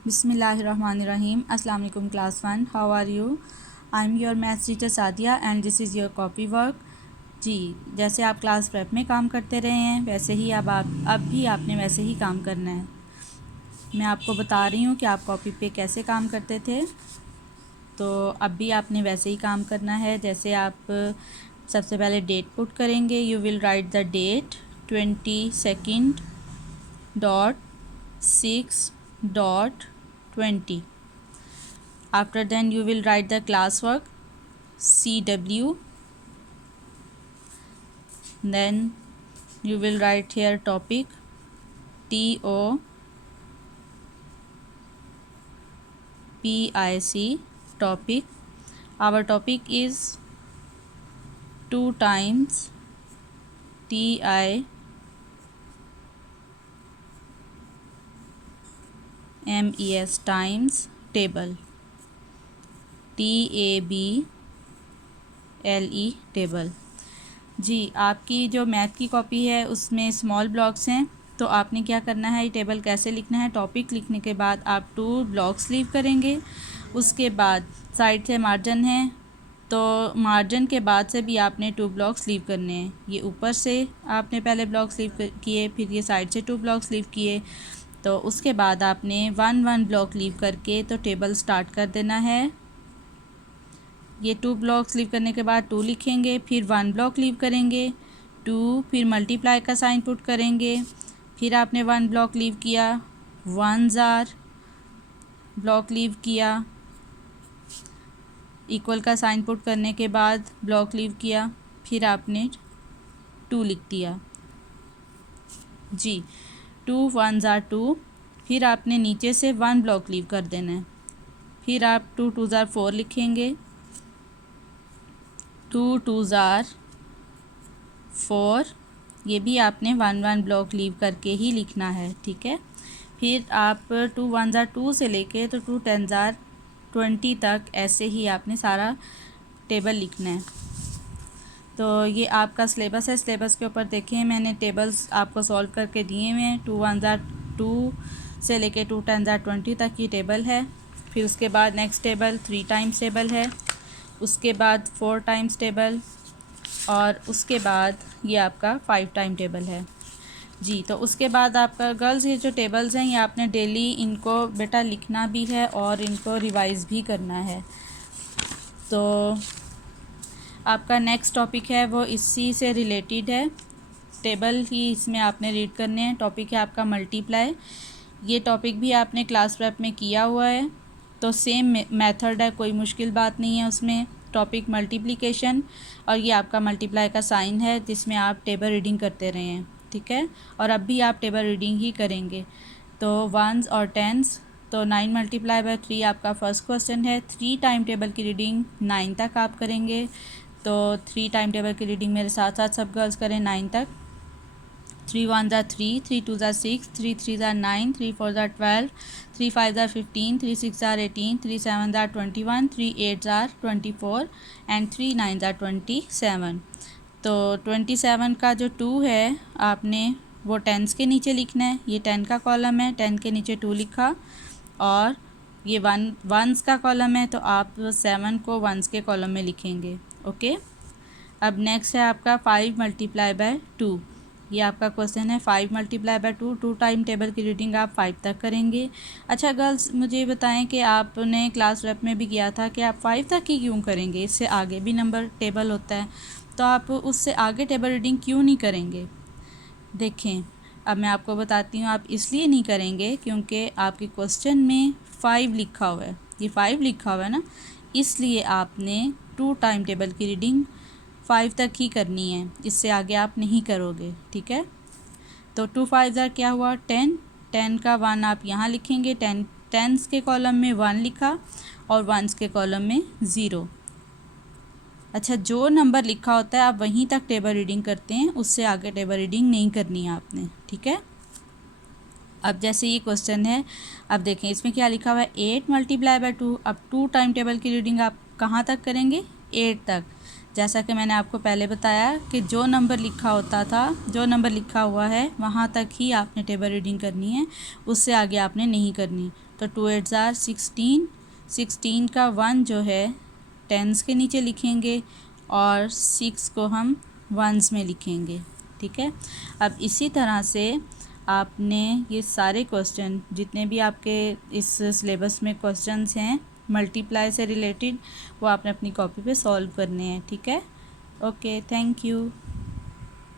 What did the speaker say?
Bismillahirrahmanirrahim. Assalamu alaikum class 1. How are you? I am your maths teacher Sadia and this is your copy work. जी, जैसे आप class prep में काम करते रहे हैं वैसे ही अब भी आपने वैसे ही काम करना है। मैं आपको बता रही हूँ कि आप कॉपी पे कैसे काम करते थे, तो अब भी आपने वैसे ही काम करना है। जैसे आप सबसे पहले डेट पुट करेंगे, you will write the date 22/6/20. After then you will write the classwork CW. Then you will write here topic TOPIC topic. Our topic is 2 times TIMES times table TABLE table. जी, आपकी जो math की copy है उसमें small blocks हैं, तो आपने क्या करना है, ये टेबल कैसे लिखना है। टॉपिक लिखने के बाद आप 2 ब्लॉक्स लीव करेंगे, उसके बाद साइड से मार्जिन है तो मार्जिन के बाद से भी आपने 2 ब्लॉक्स लीव करने हैं। ये ऊपर से आपने पहले ब्लॉक्स लीव किए, फिर ये साइड से 2 ब्लॉक्स लीव किए, तो उसके बाद आपने 1 ब्लॉक लीव करके तो टेबल स्टार्ट कर देना है। ये 2 ब्लॉक्स लीव करने के बाद 2 लिखेंगे, फिर 1 ब्लॉक लीव करेंगे 2, फिर मल्टीप्लाई का साइन पुट करेंगे, फिर आपने 1 ब्लॉक लीव किया, 1 ब्लॉक लीव किया, इक्वल का साइन पुट करने के बाद ब्लॉक लीव किया, फिर आपने 2 लिख दिया। जी, 2 1 2, फिर आपने नीचे से 1 ब्लॉक लीव कर देना है, फिर आप 2 2 4 लिखेंगे, 2 2 4, ये भी आपने 1 ब्लॉक लीव करके ही लिखना है, ठीक है। फिर आप 2 1 2 से लेके तो 2 10 20 तक ऐसे ही आपने सारा टेबल लिखना है। तो ये आपका सिलेबस है, सिलेबस के ऊपर देखें मैंने टेबल्स आपको सॉल्व करके दिए हुए हैं। 2 1 2 से लेके 2 10 20 तक ये टेबल है। फिर उसके बाद नेक्स्ट टेबल 3 टाइम्स टेबल है, उसके बाद 4 टाइम्स टेबल, और उसके बाद ये आपका 5 टाइम टेबल है। जी, तो उसके बाद आपका गर्ल्स ये जो टेबल्स हैं ये आपने डेली इनको बेटा लिखना भी है और इनको रिवाइज़ भी करना है। तो आपका नेक्स्ट टॉपिक है वो इसी से रिलेटेड है, टेबल ही इसमें आपने रीड करने हैं। टॉपिक है आपका मल्टीप्लाई। ये टॉपिक भी आपने क्लास प्रेप में किया हुआ है, तो सेम मेथड है, कोई मुश्किल बात नहीं है उसमें। टॉपिक मल्टीप्लिकेशन, और ये आपका मल्टीप्लाई का साइन है जिसमें आप टेबल रीडिंग करते रहे हैं, ठीक है। और अब भी आप टेबल रीडिंग ही करेंगे। तो 1s और 10s, तो 9 × 3 आपका फर्स्ट क्वेश्चन है। 3 टाइम टेबल की रीडिंग 9 तक आप करेंगे, तो 3 टाइम टेबल की रीडिंग मेरे साथ साथ सब गर्ल्स करें 9 तक। 3 1 3, 3 2 6, 3 3 9, 3 4 12, 3 5 15, 3 6 18, 3 7 21, 3 8 24 एंड 3 9 27। तो 27 का जो 2 है आपने वो 10s के नीचे लिखना है। ये 10 का कॉलम है, 10 के नीचे 2 लिखा, और ये 1s का कॉलम है तो आप 7 को 1s के कॉलम में लिखेंगे, ओके। अब नेक्स्ट है आपका 5 × 2। ये आपका क्वेश्चन है 5 × 2। 2 टाइम टेबल की रीडिंग आप 5 तक करेंगे। अच्छा गर्ल्स, मुझे बताएं कि आपने क्लास रेप में भी किया था कि आप 5 तक ही क्यों करेंगे, इससे आगे भी नंबर टेबल होता है, तो आप उससे आगे टेबल रीडिंग क्यों नहीं करेंगे। देखें, अब मैं आपको बताती हूँ, आप इसलिए नहीं करेंगे क्योंकि आपके क्वेश्चन में 5 लिखा हुआ है, ये 5 लिखा हुआ है ना, इसलिए आपने 2 टाइम टेबल की रीडिंग 5 तक ही करनी है, इससे आगे आप नहीं करोगे, ठीक है। तो 2 5 क्या हुआ, 10, 10 का 1 आप यहाँ लिखेंगे, 10s के कॉलम में 1 लिखा और 1s के कॉलम में 0। अच्छा, जो नंबर लिखा होता है आप वहीं तक टेबल रीडिंग करते हैं, उससे आगे टेबल रीडिंग नहीं करनी है आपने, ठीक है। अब जैसे ये क्वेश्चन है, अब देखें इसमें क्या लिखा हुआ है, 8 × 2। अब 2 टाइम टेबल की रीडिंग आप कहाँ तक करेंगे, 8 तक। जैसा कि मैंने आपको पहले बताया कि जो नंबर लिखा होता था, जो नंबर लिखा हुआ है वहाँ तक ही आपने टेबल रीडिंग करनी है, उससे आगे आपने नहीं करनी। तो 2 8 ज़ार 16, 16 का 1 जो है टेंस के नीचे लिखेंगे और 6 को हम वंस में लिखेंगे, ठीक है। अब इसी तरह से आपने ये सारे क्वेश्चन जितने भी आपके इस सिलेबस में क्वेश्चंस हैं मल्टीप्लाई से रिलेटेड, वो आपने अपनी कॉपी पे सॉल्व करने हैं, ठीक है। Okay, thank you.